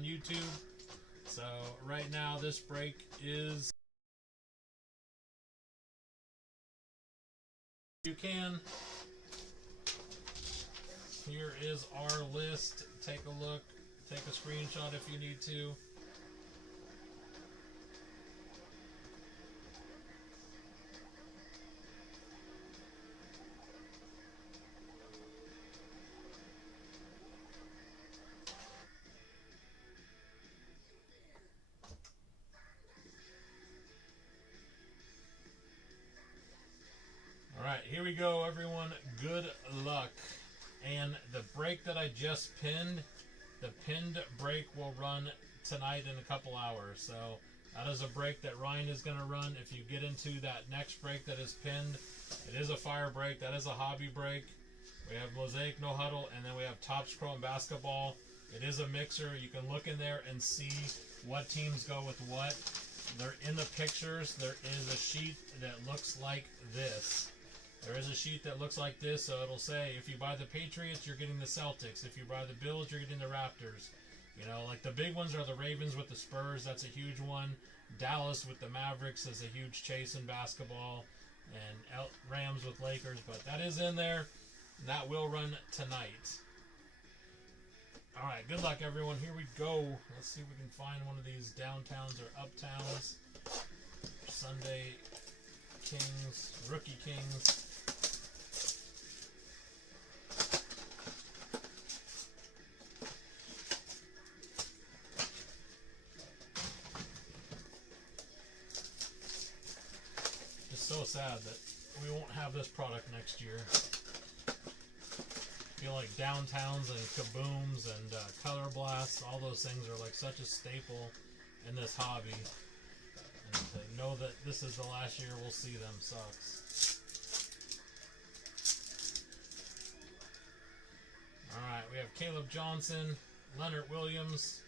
on YouTube. So right now this break is, you can. Here is our list. Take a look. Take a screenshot if you need to. Alright, here we go, everyone. Good luck. And the break that I just pinned, the pinned break will run tonight in a couple hours. So that is a break that Ryan is going to run. If you get into that next break that is pinned, it is a fire break. That is a hobby break. We have Mosaic No Huddle, and then we have Topps Chrome Basketball. It is a mixer. You can look in there and see what teams go with what. They're in the pictures. There is a sheet that looks like this. There is a sheet that looks like this, so it'll say if you buy the Patriots, you're getting the Celtics. If you buy the Bills, you're getting the Raptors. You know, like the big ones are the Ravens with the Spurs. That's a huge one. Dallas with the Mavericks is a huge chase in basketball. And Rams with Lakers. But that is in there. That will run tonight. All right, good luck, everyone. Here we go. Let's see if we can find one of these downtowns or uptowns. Sunday Kings, Rookie Kings. It's so sad that we won't have this product next year. I feel like downtowns and kabooms and color blasts, all those things are like such a staple in this hobby. And to know that this is the last year we'll see them sucks. Alright, we have Caleb Johnson, Leonard Williams,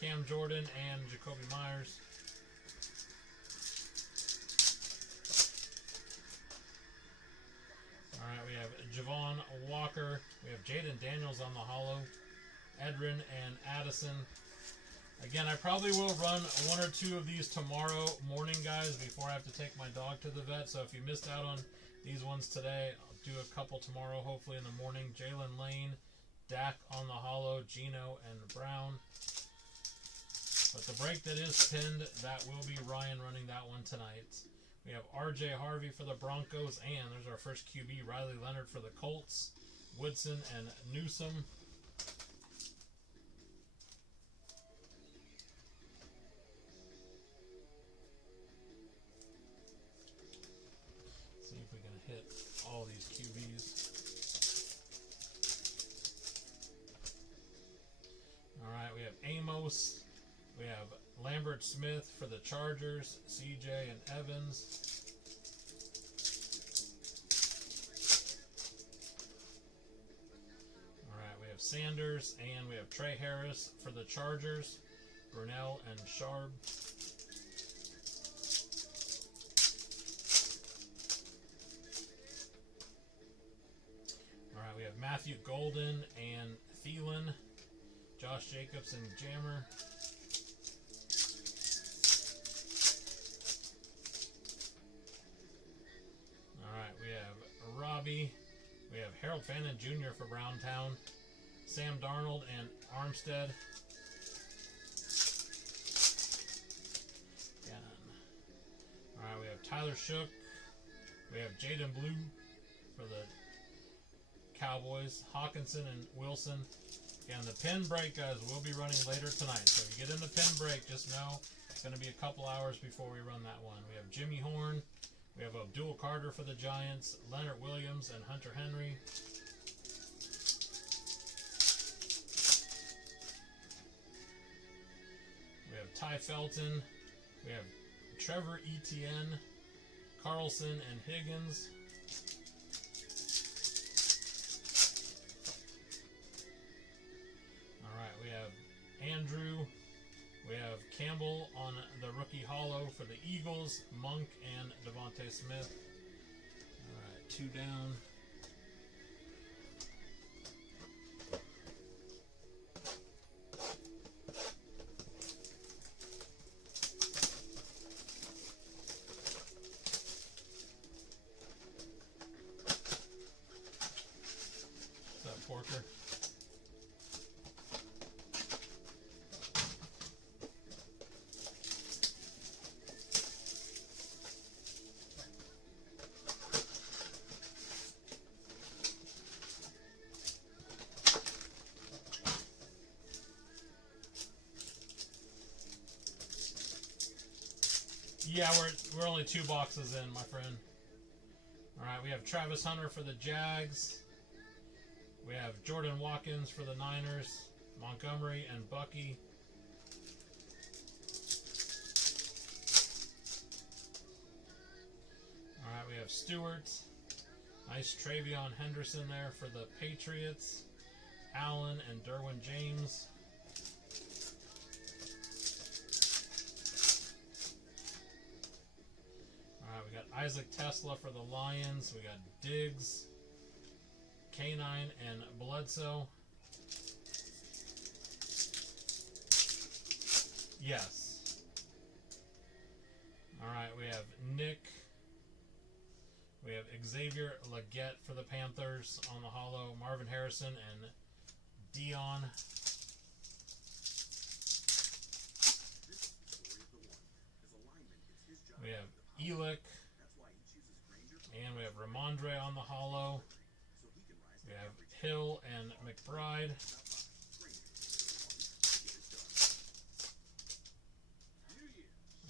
Cam Jordan, and Jacoby Myers. Alright, we have Javon Walker. We have Jaden Daniels on the holo. Edrin and Addison. Again, I probably will run one or two of these tomorrow morning, guys, before I have to take my dog to the vet. So if you missed out on these ones today, I'll do a couple tomorrow, hopefully in the morning. Jalen Lane, Dak on the holo, Gino, and Brown. But the break that is pinned, that will be Ryan running that one tonight. We have R.J. Harvey for the Broncos, and there's our first QB, Riley Leonard for the Colts, Woodson and Newsom. See if we can hit all these QBs. All right, we have Amos. We have Lambert Smith for the Chargers, CJ and Evans. All right, we have Sanders, and we have Trey Harris for the Chargers, Brunell and Sharp. All right, we have Matthew Golden and Thielen, Josh Jacobs and Jammer. Robbie. We have Harold Fannin Jr. for Browntown, Sam Darnold and Armstead. Alright, we have Tyler Shook. We have Jaden Blue for the Cowboys, Hawkinson and Wilson. Again, the pin break, guys, will be running later tonight. So if you get in the pin break, just know it's going to be a couple hours before we run that one. We have Jimmy Horn. We have Abdul Carter for the Giants, Leonard Williams, and Hunter Henry. We have Ty Felton. We have Trevor Etienne, Carlson, and Higgins. All right, we have Andrew. We have Campbell on the rookie holo for the Eagles, Monk and Devontae Smith. All right, 2 down. Yeah, we're only 2 boxes in, my friend. Alright, we have Travis Hunter for the Jags. We have Jordan Watkins for the Niners. Montgomery and Bucky. Alright, we have Stewart. Nice Travion Henderson there for the Patriots. Allen and Derwin James. Alright, we got Isaac Tesla for the Lions. We got Diggs, K9, and Bledsoe. Yes. Alright, we have Nick. We have Xavier Legette for the Panthers on the holo. Marvin Harrison and Dion. We have Elick. And we have Ramondre on the holo. We have Hill and McBride.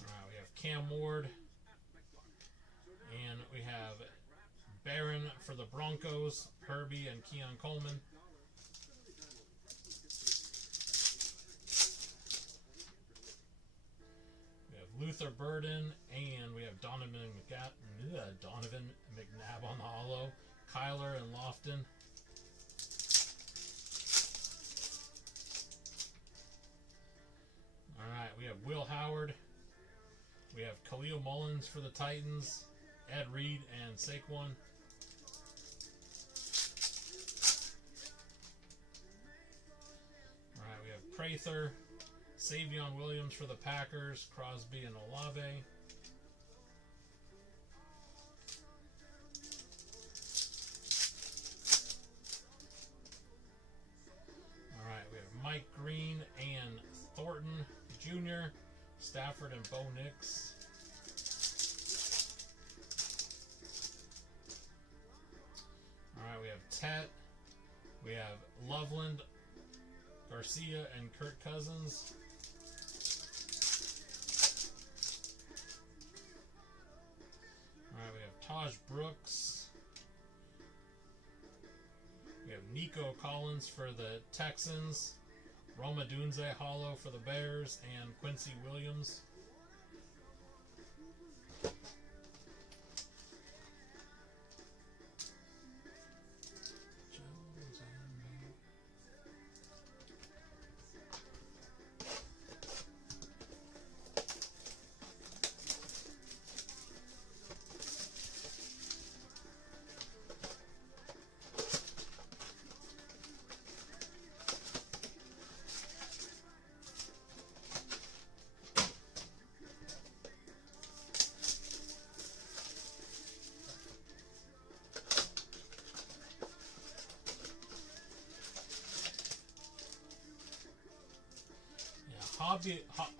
Alright, we have Cam Ward. And we have Barron for the Broncos, Herbie and Keon Coleman. We have Luther Burden, and we have Donovan McNabb on the holo, Kyler and Lofton. Alright, we have Will Howard. We have Khalil Mullins for the Titans, Ed Reed and Saquon. Alright, we have Prather, Savion Williams for the Packers, Crosby and Olave. Alright, we have Mike Green and Thornton Jr., Stafford and Bo Nix. Alright, we have Tet. We have Loveland, Garcia, and Kirk Cousins. Alright, we have Taj Brooks. We have Nico Collins for the Texans. Roma Dunze holo for the Bears, and Quincy Williams.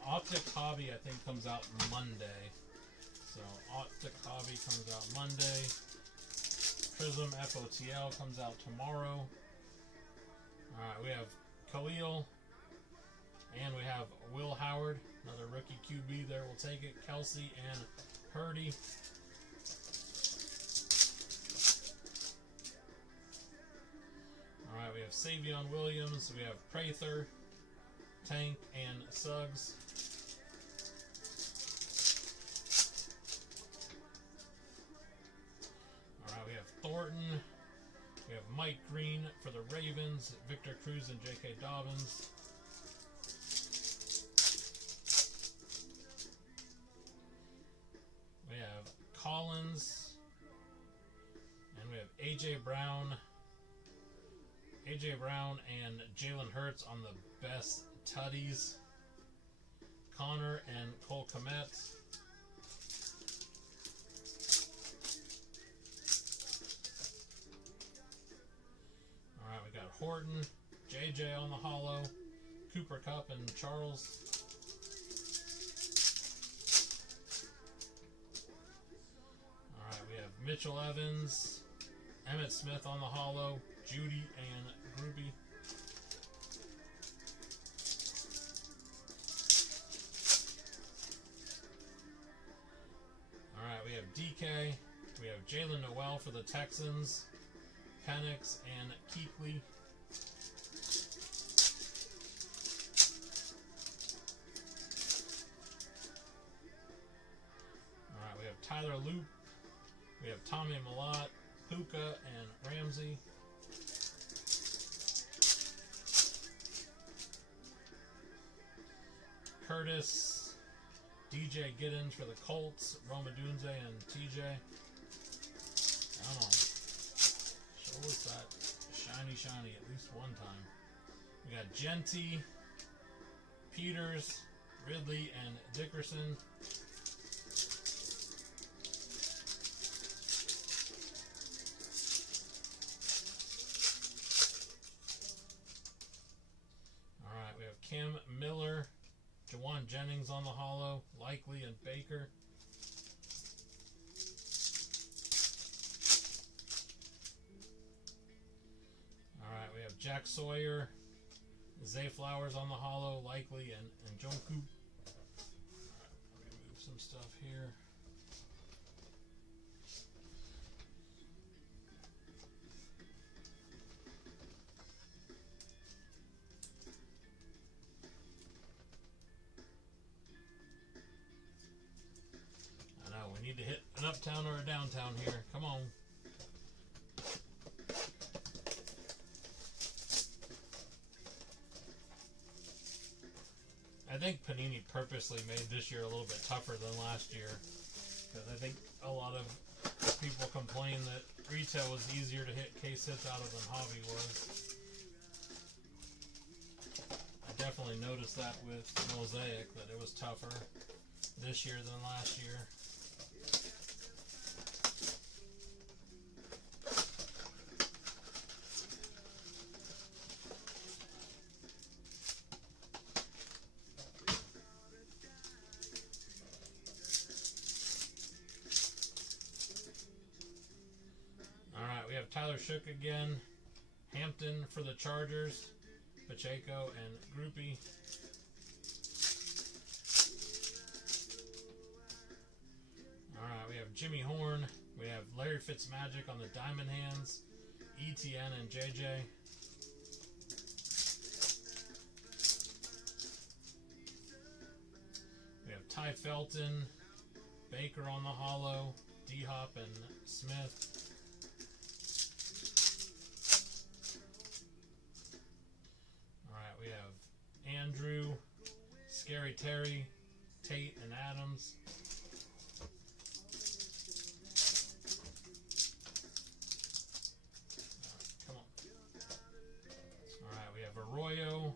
Optic Hobby, I think, comes out Monday. So Optic Hobby comes out Monday. Prism FOTL comes out tomorrow. Alright, we have Khalil. And we have Will Howard, another rookie QB there. We'll take it. Kelsey and Purdy. Alright, we have Savion Williams. We have Prather, Tank, and Suggs. Alright, we have Thornton. We have Mike Green for the Ravens, Victor Cruz and J.K. Dobbins. We have Collins. And we have A.J. Brown. A.J. Brown and Jalen Hurts on the best Tutties. Connor and Cole Kmet. Alright, we got Horton, JJ on the holo, Cooper Kupp and Charles. Alright, we have Mitchell Evans, Emmitt Smith on the holo, Judy and Groupie. DK. We have Jalen Noel for the Texans, Penix, and Kuechly. Alright, we have Tyler Loop. We have Tommy Malott, Puka, and Ramsey. Curtis, DJ Giddens for the Colts, Roma Dunze, and TJ. Come on. Show us that shiny at least one time. We got Genty, Peters, Ridley, and Dickerson. Alright, we have Cam Miller, Jawan Jennings on the holo, Likely, and Baker. Alright, we have Jack Sawyer, Zay Flowers on the holo, Likely, and Jonku. Alright, remove some stuff here. We need to hit an uptown or a downtown here. Come on. I think Panini purposely made this year a little bit tougher than last year, because I think a lot of people complain that retail was easier to hit case hits out of than hobby was. I definitely noticed that with Mosaic, that it was tougher this year than last year. Tyler Shook again, Hampton for the Chargers, Pacheco, and Groupie. Alright, we have Jimmy Horn, we have Larry Fitzmagic on the Diamond Hands, ETN and JJ. We have Ty Felton, Baker on the holo, D-Hop, and Smith. We have Andrew, Scary Terry, Tate, and Adams. Come on. Alright, we have Arroyo.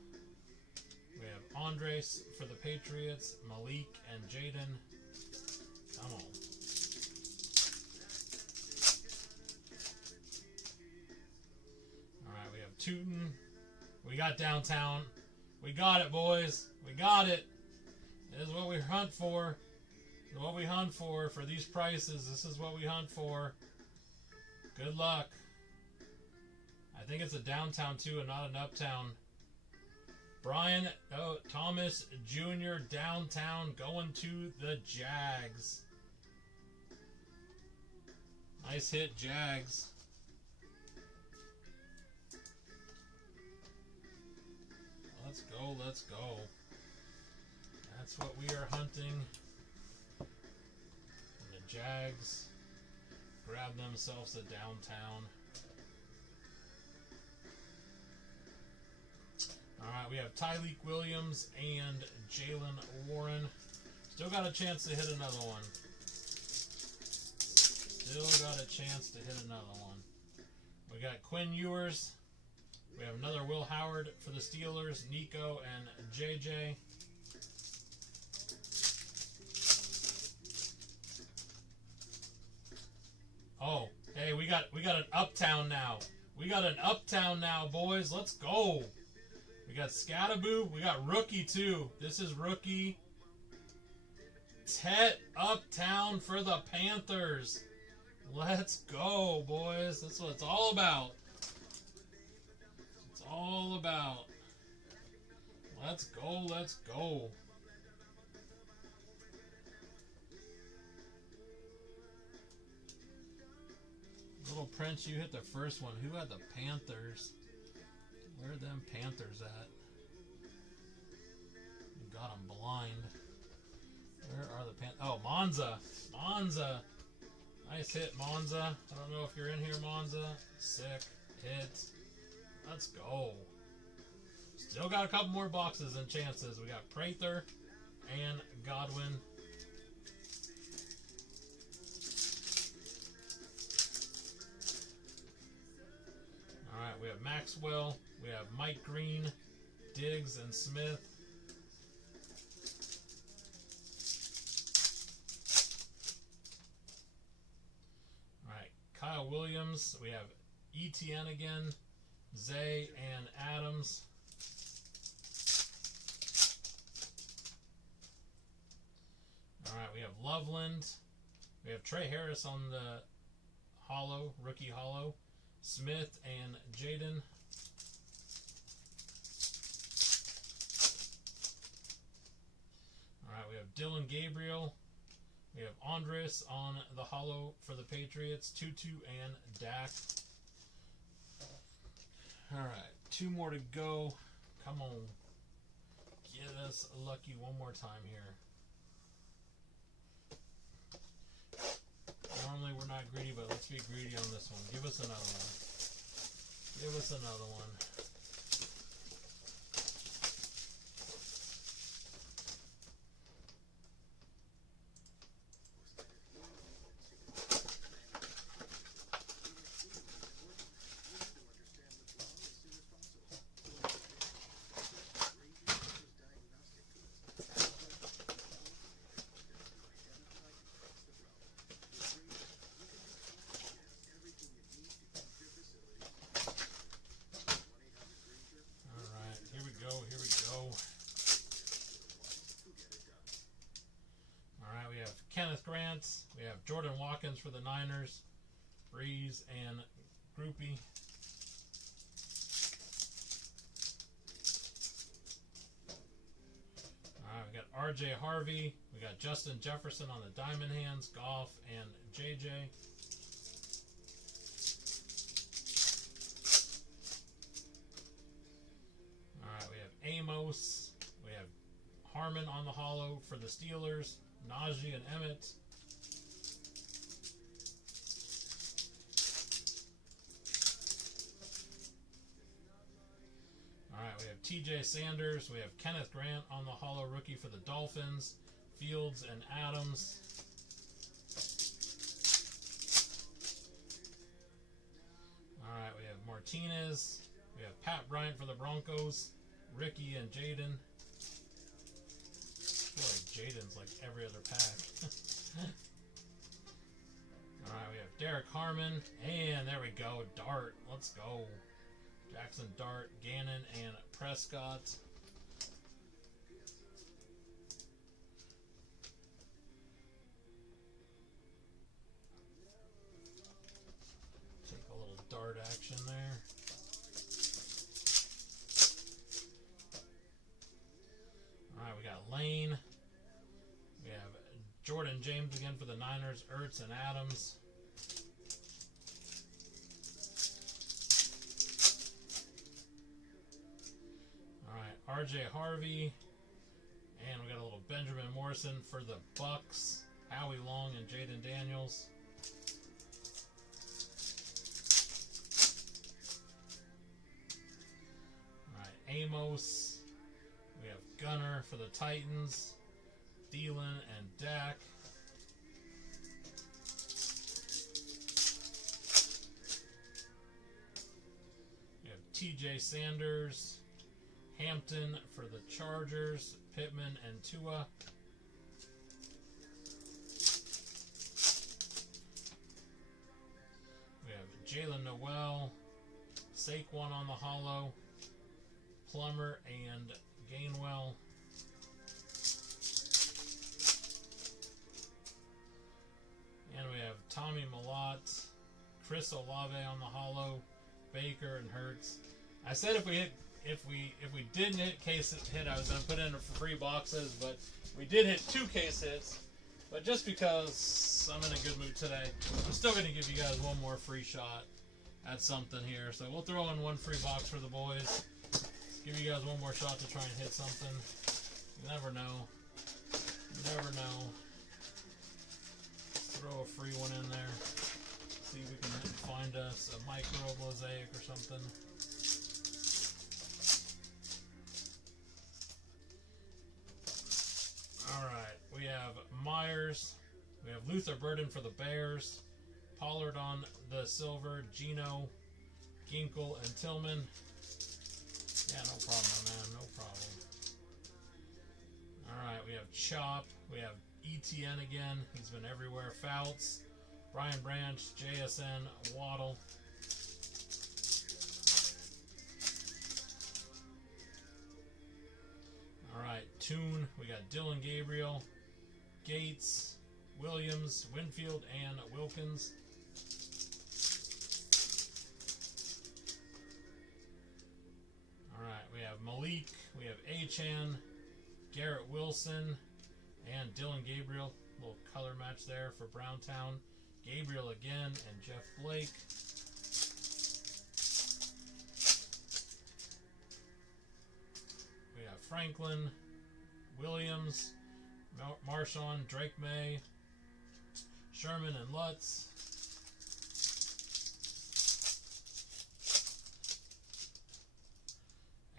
We have Andres for the Patriots, Malik, and Jaden. Come on. Alright, we have Tootin. We got downtown. We got it, boys. We got it. This is what we hunt for. This is what we hunt for these prices. This is what we hunt for. Good luck. I think it's a downtown too and not an uptown. Brian Thomas Jr. downtown going to the Jags. Nice hit, Jags. Let's go, let's go. That's what we are hunting. And the Jags grab themselves a downtown. Alright, we have Tyleek Williams and Jalen Warren. Still got a chance to hit another one. Still got a chance to hit another one. We got Quinn Ewers. We have another Will Howard for the Steelers, Nico and JJ. Oh, hey, we got an uptown now. We got an uptown now, boys. Let's go. We got Scattaboo. We got rookie too. This is rookie. Tet uptown for the Panthers. Let's go, boys. That's what it's all about. It's all about. Let's go, let's go. Little Prince, you hit the first one. Who had the Panthers? Where are them Panthers at? You got them blind. Where are the Panthers? Oh, Monza. Monza. Nice hit, Monza. I don't know if you're in here, Monza. Sick hit. Let's go. Still got a couple more boxes and chances. We got Prather and Godwin. Alright, we have Maxwell. We have Mike Green, Diggs, and Smith. Alright, Kyle Williams. We have ETN again, Zay, and Adams. Alright, we have Loveland. We have Trey Harris on the hollow, rookie hollow. Smith and Jaden. Alright, we have Dylan Gabriel. We have Andres on the hollow for the Patriots. Tutu and Dak. Alright, 2 more to go. Come on. Get us lucky one more time here. Normally we're not greedy, but let's be greedy on this one. Give us another one. Give us another one. Here we go. Alright, we have Kenneth Grant. We have Jordan Watkins for the Niners. Breeze and Groupie. Alright, we got RJ Harvey. We got Justin Jefferson on the Diamond Hands. Goff and JJ. Amos. We have Harmon on the hollow for the Steelers. Najee and Emmett. Alright, we have TJ Sanders. We have Kenneth Grant on the hollow rookie for the Dolphins. Fields and Adams. Alright, we have Martinez. We have Pat Bryant for the Broncos. Ricky and Jaden. I feel like Jaden's like every other pack. Alright, we have Derek Harmon. And there we go. Dart. Let's go. Jackson Dart, Gannon, and Prescott. Take a little dart action there. Alright, we got Lane. We have Jordan James again for the Niners, Ertz and Adams. Alright, RJ Harvey. And we got a little Benjamin Morrison for the Bucks. Howie Long and Jaden Daniels. Alright, Amos. We have Gunner for the Titans, Thielen and Dak. We have TJ Sanders, Hampton for the Chargers, Pittman and Tua. We have Jalen Noel, Saquon on the hollow, Plummer and Gainwell. And we have Tommy Malott, Chris Olave on the hollow, Baker and Hurts. I said if we didn't hit case hit, I was going to put in for free boxes, but we did hit 2 case hits. But just because I'm in a good mood today, I'm still going to give you guys one more free shot at something here. So we'll throw in one free box for the boys. Give you guys one more shot to try and hit something. You never know. You never know. Throw a free one in there. See if we can find us a micro mosaic or something. Alright, we have Myers. We have Luther Burden for the Bears. Pollard on the silver. Gino, Ginkel, and Tillman. Yeah, no problem, man. No problem. Alright, we have Chop. We have ETN again. He's been everywhere. Fouts. Brian Branch. JSN. Waddle. Alright, Toon. We got Dylan Gabriel. Gates. Williams. Winfield. And Wilkins. Alright, we have Malik. We have Achan. Garrett Wilson. And Dylan Gabriel. Little color match there for Browntown. Gabriel again. And Jeff Blake. We have Franklin. Williams. Marshawn. Drake May. Sherman and Lutz.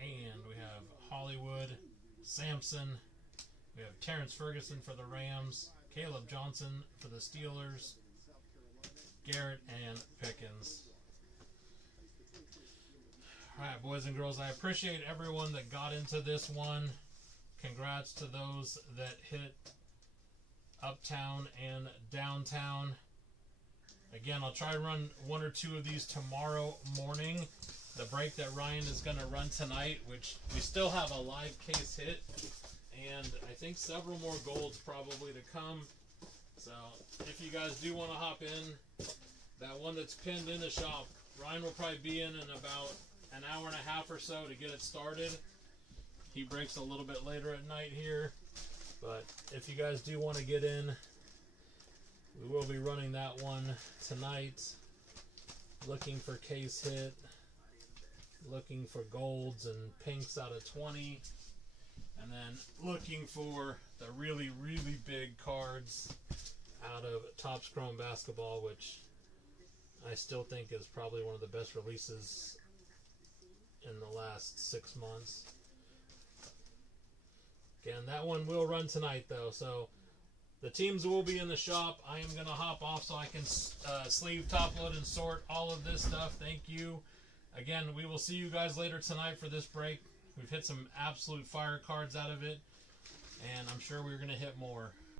And we have Hollywood. Sampson. We have Terrence Ferguson for the Rams. Caleb Johnson for the Steelers. Garrett and Pickens. Alright, boys and girls, I appreciate everyone that got into this one. Congrats to those that hit uptown and downtown. Again, I'll try to run one or two of these tomorrow morning. The break that Ryan is going to run tonight, which we still have a live case hit. And I think several more golds probably to come. So if you guys do want to hop in, that one that's pinned in the shop, Ryan will probably be in about an hour and a half or so to get it started. He breaks a little bit later at night here. But if you guys do want to get in, we will be running that one tonight. Looking for case hit. Looking for golds and pinks out of 20. And then looking for the really, really big cards out of Topps Chrome Basketball, which I still think is probably one of the best releases in the last 6 months. Again, that one will run tonight, though. So the teams will be in the shop. I am going to hop off so I can sleeve, top load, and sort all of this stuff. Thank you. Again, we will see you guys later tonight for this break. We've hit some absolute fire cards out of it, and I'm sure we're going to hit more.